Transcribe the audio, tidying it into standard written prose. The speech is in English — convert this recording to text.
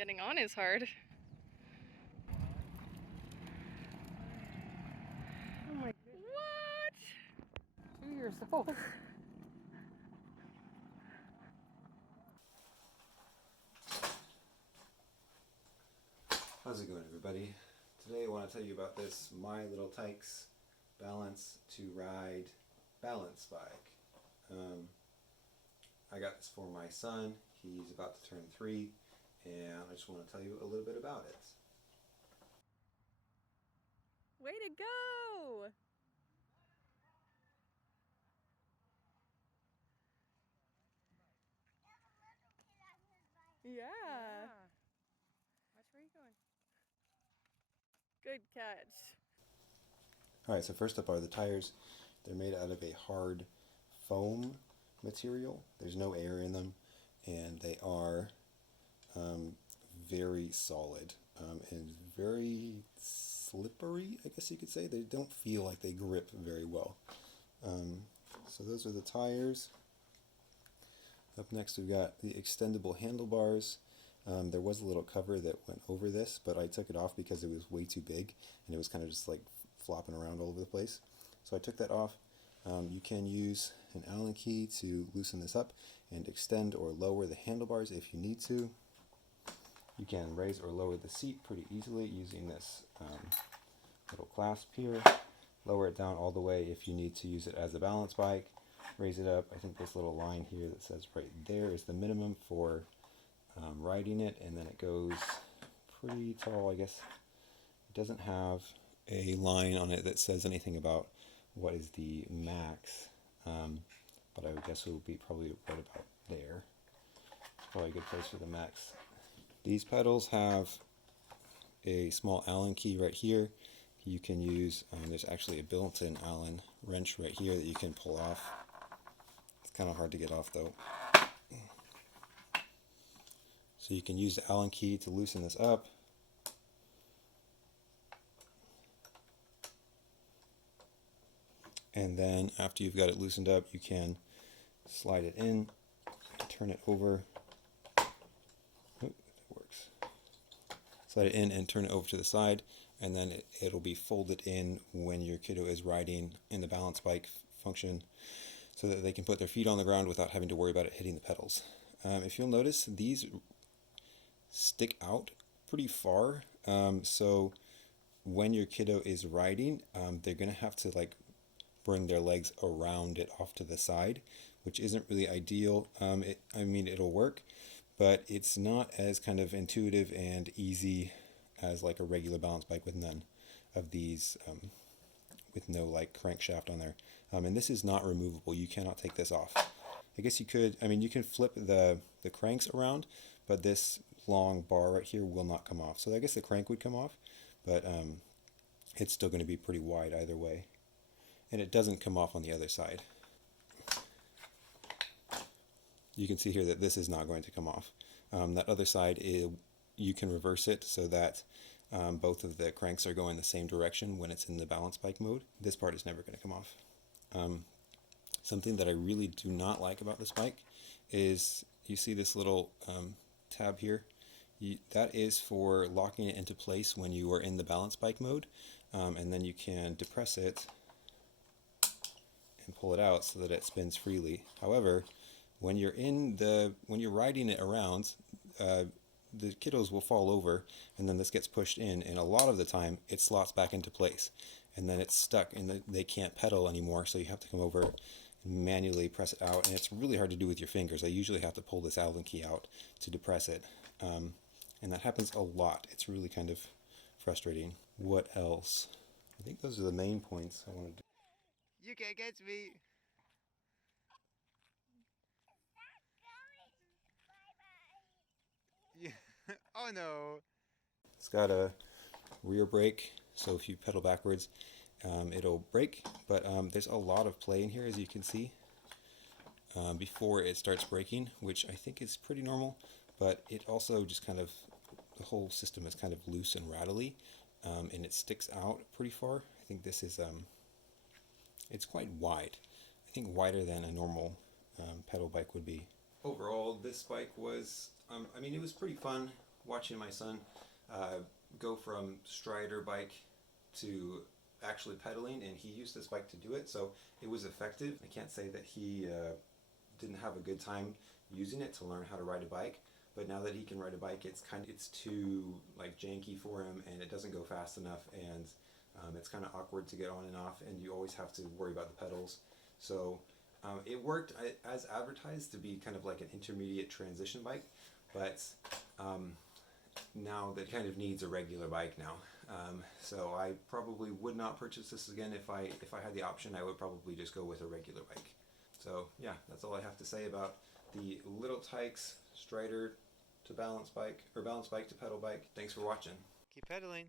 Getting on is hard. Oh my What? 2 years old. How's it going, everybody? Today I want to tell you about this My Little Tykes Balance to Ride balance bike. I got this for my son. He's about to turn 3, and I just want to tell you a little bit about it. Way to go! Yeah. Watch where you're going. Good catch. Alright, so first up are the tires. They're made out of a hard foam material. There's no air in them, and they are very solid and very slippery, I guess you could say. They don't feel like they grip very well. So those are the tires. Up next we've got the extendable handlebars. There was a little cover that went over this, but I took it off because it was way too big and it was kind of just like flopping around all over the place. So I took that off. You can use an Allen key to loosen this up and extend or lower the handlebars if you need to. You can raise or lower the seat pretty easily using this little clasp here. Lower it down all the way if you need to use it as a balance bike. Raise it up. I think this little line here that says right there is the minimum for riding it, and then it goes pretty tall, I guess. It doesn't have a line on it that says anything about what is the max, but I would guess it would be probably right about there. It's probably a good place for the max. These pedals have a small Allen key right here. You can use, there's actually a built-in Allen wrench right here that you can pull off. It's kind of hard to get off though. So you can use the Allen key to loosen this up. And then after you've got it loosened up, you can slide it in, turn it over. That works. Slide it in and turn it over to the side, and then it'll be folded in when your kiddo is riding in the balance bike function so that they can put their feet on the ground without having to worry about it hitting the pedals. If you'll notice, these stick out pretty far, so when your kiddo is riding, they're going to have to like bring their legs around it off to the side, which isn't really ideal. I mean, it'll work, but it's not as kind of intuitive and easy as like a regular balance bike with none of these, with no like crankshaft on there. And this is not removable. You cannot take this off. I guess you could, I mean, you can flip the cranks around, but this long bar right here will not come off. So I guess the crank would come off, but it's still going to be pretty wide either way. And it doesn't come off on the other side. You can see here that this is not going to come off. That other side, you can reverse it so that both of the cranks are going the same direction when it's in the balance bike mode. This part is never going to come off. Something that I really do not like about this bike is you see this little tab here. That is for locking it into place when you are in the balance bike mode, and then you can depress it and pull it out so that it spins freely. However, when you're riding it around, the kiddos will fall over, and then this gets pushed in, and a lot of the time it slots back into place, and then it's stuck, and they can't pedal anymore. So you have to come over and manually press it out, and it's really hard to do with your fingers. I usually have to pull this Allen key out to depress it, and that happens a lot. It's really kind of frustrating. What else? I think those are the main points I wanted to. You can't catch me. Yeah. Oh no. It's got a rear brake, so if you pedal backwards, it'll brake. But there's a lot of play in here, as you can see, before it starts braking, which I think is pretty normal. But it also just kind of, the whole system is kind of loose and rattly, and it sticks out pretty far. I think this is it's quite wide. I think wider than a normal pedal bike would be. Overall, this bike was, I mean, it was pretty fun. watching my son go from Strider bike to actually pedaling, and he used this bike to do it, so it was effective. I can't say that he didn't have a good time using it to learn how to ride a bike, but now that he can ride a bike, it's too like janky for him, and it doesn't go fast enough, and it's kind of awkward to get on and off, and you always have to worry about the pedals. So it worked as advertised to be kind of like an intermediate transition bike, but now that kind of needs a regular bike now. So I probably would not purchase this again. If I had the option, I would probably just go with a regular bike. So yeah, that's all I have to say about the Little Tykes Strider to balance bike, or balance bike to pedal bike. Thanks for watching. Keep pedaling.